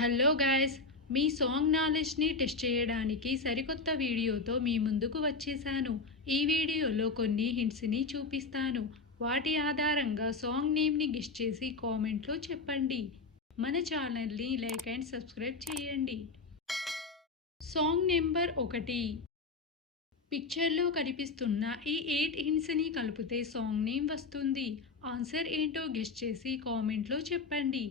Hello guys, మీ song నాలెడ్జ్ని test చేయడానికి సరికొత్త వీడియోతో మీ ముందుకు వచ్చేసాను. ఈ వీడియోలో కొన్ని హింట్స్ని చూపిస్తాను. వాటి ఆధారంగా సాంగ్ నేమ్ని గెస్ చేసి కామెంట్లో చెప్పండి. మన ఛానల్ని లైక్ అండ్ సబ్స్క్రైబ్ చేయండి. Song number 1. పిక్చర్లో కనిపిస్తున్న ఈ 8 హింట్స్ని కలిపితే సాంగ్ నేమ్ వస్తుంది. ఆన్సర్ ఏంటో గెస్ చేసి కామెంట్లో చెప్పండి.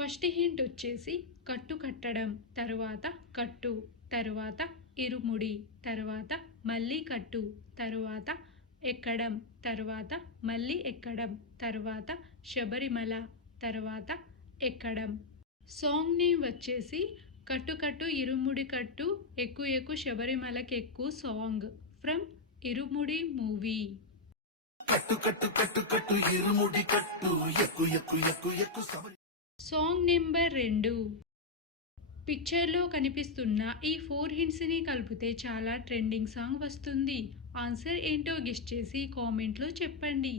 ఫస్ట్ హింట్ వచ్చేసి కట్టు కట్టడం, తర్వాత కట్టు, తర్వాత ఇరుముడి, తర్వాత మళ్ళీ కట్టు, తర్వాత ఎక్కడం, తర్వాత మళ్ళీ ఎక్కడం, తర్వాత శబరిమల, తర్వాత ఎక్కడం. సాంగ్ నేమ్ వచ్చేసి కట్టు కట్టు ఇరుముడి కట్టు ఎక్కు ఎక్కు శబరిమలకెక్కు సాంగ్ ఫ్రమ్ ఇరుముడి మూవీ. కట్టు కట్టు కట్టు కట్టు ఇరుముడి కట్టు ఎక్కు ఎక్కు ఎక్కు ఎక్కు సాంగ్ నెంబర్ 2. పిక్చర్లో కనిపిస్తున్న ఈ 4 హింట్స్ని కలిపితే చాలా ట్రెండింగ్ సాంగ్ వస్తుంది. ఆన్సర్ ఏంటో గెస్ చేసి కామెంట్లో చెప్పండి.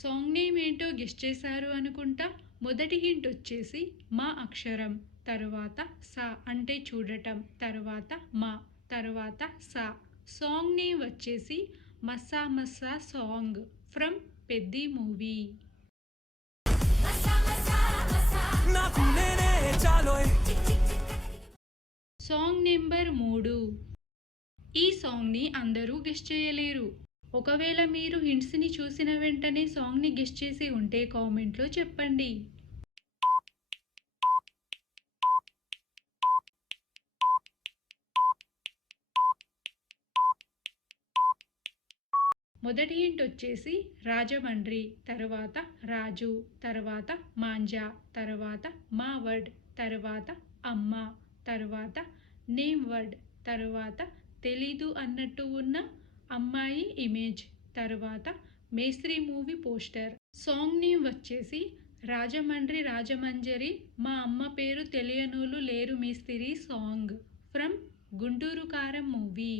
సాంగ్ నేమ్ ఏంటో గెస్ చేశారు అనుకుంటా. మొదటి హింట్ వచ్చేసి మా అక్షరం, తర్వాత సా అంటే చూడటం, తర్వాత మా, తర్వాత సా. సాంగ్ నేమ్ వచ్చేసి Massah Massah song from Peddi movie. Song number 3. ఈ సాంగ్ని అందరూ గెస్ చేయలేరు. ఒకవేళ మీరు హింట్స్ని చూసిన వెంటనే సాంగ్ని గెస్ చేసి ఉంటే కామెంట్లో చెప్పండి. మొదటి హింట్ వచ్చేసి రాజమండ్రి, తర్వాత రాజు, తర్వాత మాంజా, తర్వాత మా వర్డ్, తర్వాత అమ్మ, తర్వాత నేమ్ వర్డ్, తర్వాత తెలీదు అన్నట్టు ఉన్న అమ్మాయి ఇమేజ్, తర్వాత మేస్త్రి మూవీ పోస్టర్. సాంగ్ నేమ్ వచ్చేసి రాజమండ్రి రాజమంజరి మా అమ్మ పేరు తెలియనోళ్ళు లేరు మేస్త్రి సాంగ్ ఫ్రమ్ గుంటూరు కారం మూవీ.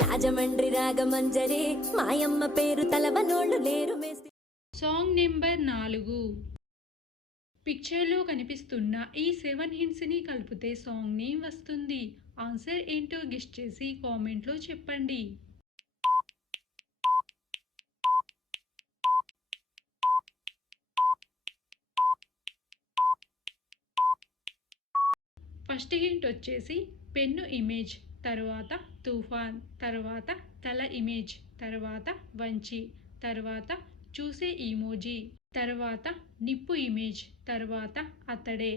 రాజమండ్రి రాగమంజరి మాయమ్మ పేరు తలవనోళ్ళు లేరు మేస్త్రి. Song number 4. పిక్చర్లో కనిపిస్తున్న ఈ 7 హింట్స్ని కలిపితే సాంగ్ నేమ్ వస్తుంది. ఆన్సర్ ఏంటో గెస్ చేసి కామెంట్లో చెప్పండి. ఫస్ట్ హింట్ వచ్చేసి పెన్ను ఇమేజ్, తర్వాత తుఫాన్, తర్వాత తల ఇమేజ్, తర్వాత వంచి, తర్వాత చూసే ఈమోజీ, తర్వాత నిప్పు ఇమేజ్, తర్వాత అతడే.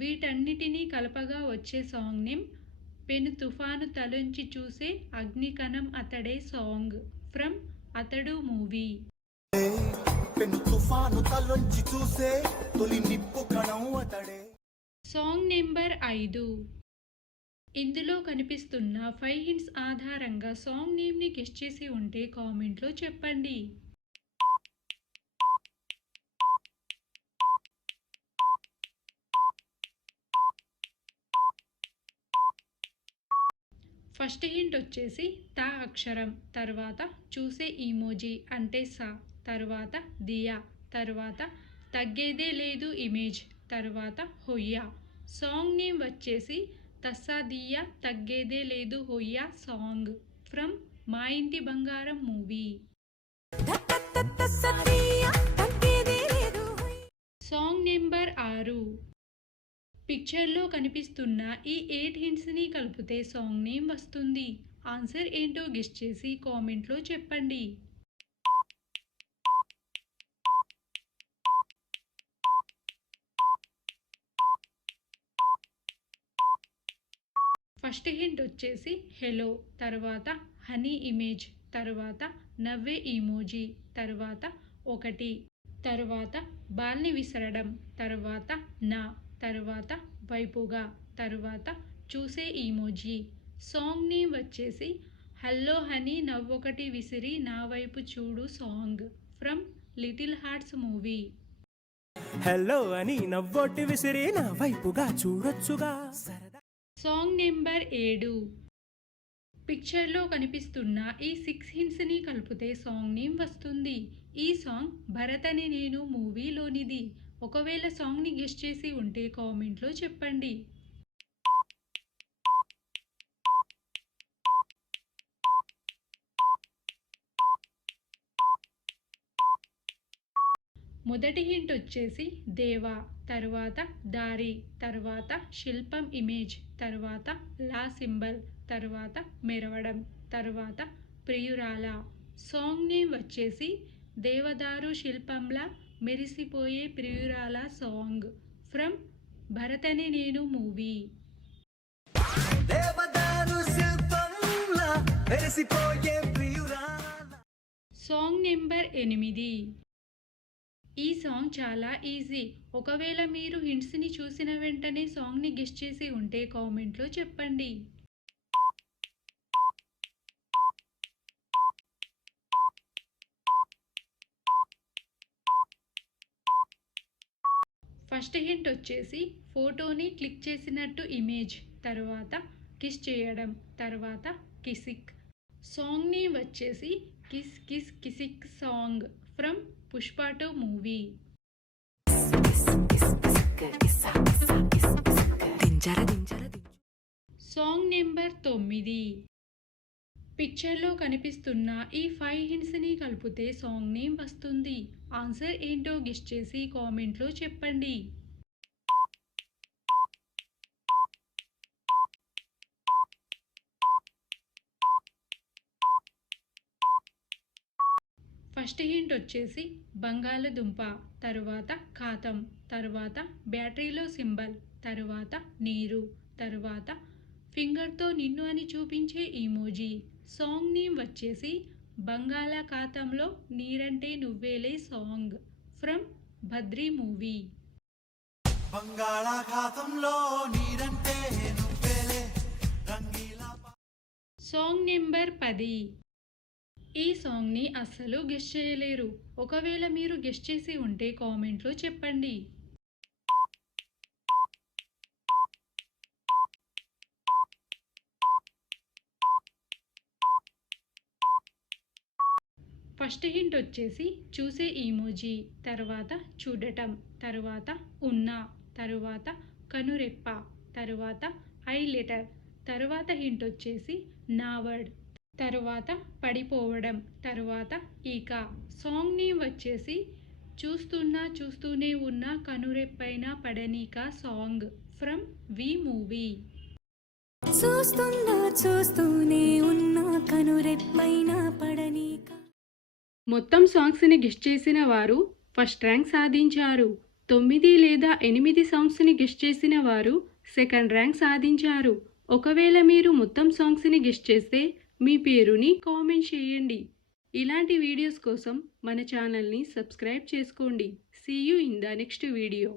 వీటన్నిటినీ కలపగా వచ్చే సాంగ్ నేమ్ పెను తుఫాను తలొంచి చూసే అగ్నికణం అతడే సాంగ్ ఫ్రమ్ అతడు మూవీ. Song number 5. ఇందులో కనిపిస్తున్న 5 హింట్స్ ఆధారంగా సాంగ్ నేమ్ని గెస్ చేసి ఉంటే కామెంట్లో చెప్పండి. ఫస్ట్ హింట్ వచ్చేసి తా అక్షరం, తర్వాత చూసే ఈమోజీ అంటే సా, తర్వాత దియా, తర్వాత తగ్గేదే లేదు ఇమేజ్, తర్వాత హొయ్యా. సాంగ్ నేమ్ వచ్చేసి తస్సాదియా తగ్గేదే లేదు హొయ్యా సాంగ్ ఫ్రమ్ మా ఇంటి బంగారం మూవీ. Song number 6. పిక్చర్లో కనిపిస్తున్న ఈ 8 హింట్స్ని కలిపితే సాంగ్ నేమ్ వస్తుంది. ఆన్సర్ ఏంటో గెస్ చేసి కామెంట్లో చెప్పండి. ఫస్ట్ హింట్ వచ్చేసి హెలో, తర్వాత హనీ ఇమేజ్, తర్వాత నవ్వే ఈమోజీ, తర్వాత ఒకటి, తర్వాత బాల్ని విసరడం, తర్వాత నా, తర్వాత వైపుగా, తర్వాత చూసే ఈమోజీ. సాంగ్ నేమ్ వచ్చేసి హల్లో హనీ నవ్వొకటి విసిరి నా వైపు చూడు song from little hearts movie. Hello అని నవ్వొట్టి విసిరి నా వైపుగా చూడొచ్చుగా సరదా. Song number 7. పిక్చర్లో కనిపిస్తున్న ఈ 6 హింట్స్ని కలిపితే సాంగ్ నేమ్ వస్తుంది. ఈ సాంగ్ భరత్ అనే నేను మూవీలోనిది. ఒకవేళ సాంగ్ని గెస్ట్ చేసి ఉంటే కామెంట్లో చెప్పండి. మొదటి హింట్ వచ్చేసి దేవా, తర్వాత దారి, తర్వాత శిల్పం ఇమేజ్, తర్వాత లా సింబల్, తర్వాత మెరవడం, తర్వాత ప్రియురాల. సాంగ్ నేమ్ వచ్చేసి దేవదారు శిల్పంలా మెరిసిపోయే ప్రియురాల సాంగ్ ఫ్రమ్ భరత్ అనే నేను మూవీ. Song number 8. ఈ సాంగ్ చాలా ఈజీ. ఒకవేళ మీరు హింట్స్ని చూసిన వెంటనే సాంగ్ని గెస్ట్ చేసి ఉంటే కామెంట్లో చెప్పండి. ఫస్ట్ హింట్ వచ్చేసి ఫోటోని క్లిక్ చేసినట్టు ఇమేజ్, తర్వాత కిస్ చేయడం, తర్వాత కిసిక్. సాంగ్ నేమ్ వచ్చేసి kiss kiss Kissik song from Pushpa 2 movie. Song number 9. పిక్చర్లో కనిపిస్తున్న ఈ 5 హింట్స్ని కలిపితే సాంగ్ నేమ్ వస్తుంది. ఆన్సర్ ఏంటో గెస్ట్ చేసి కామెంట్లో చెప్పండి. ఫస్ట్ హింట్ వచ్చేసి బంగాళదుంప, తర్వాత ఖాతం, తర్వాత బ్యాటరీలో సింబల్, తర్వాత నీరు, తర్వాత ఫింగర్తో నిన్ను అని చూపించే ఈమోజీ. సాంగ్ నేమ్ వచ్చేసి బంగాళాఖాతంలో నీరంటే నువ్వేలే song from Bhadri movie. Song number 10. ఈ సాంగ్ని అస్సలు గెస్ట్ చేయలేరు. ఒకవేళ మీరు గెస్ట్ చేసి ఉంటే కామెంట్లో చెప్పండి. ఫస్ట్ హింట్ వచ్చేసి చూసే ఈమోజీ, తర్వాత చూడటం, తర్వాత ఉన్నా, తర్వాత కనురెప్ప, తర్వాత ఐ లెటర్, తర్వాత హింట్ వచ్చేసి నా వర్డ్, తర్వాత పడిపోవడం, తర్వాత ఈక. సాంగ్ నేమ్ వచ్చేసి చూస్తూనే ఉన్న కనురెప్పైన పడనీక సాంగ్ ఫ్రమ్ వి మూవీ. చూస్తూనే ఉన్న కనురెప్పైన పడనీక. మొత్తం సాంగ్స్ని గెస్ట్ చేసిన వారు ఫస్ట్ ర్యాంక్ సాధించారు. 9 లేదా 8 సాంగ్స్ని గెస్ట్ చేసిన వారు సెకండ్ ర్యాంక్ సాధించారు. ఒకవేళ మీరు మొత్తం సాంగ్స్ని గెస్ట్ చేస్తే మీ పేరుని కామెంట్ చేయండి. ఇలాంటి వీడియోస్ కోసం మన ఛానల్ని సబ్స్క్రైబ్ చేసుకోండి. See you in the next video.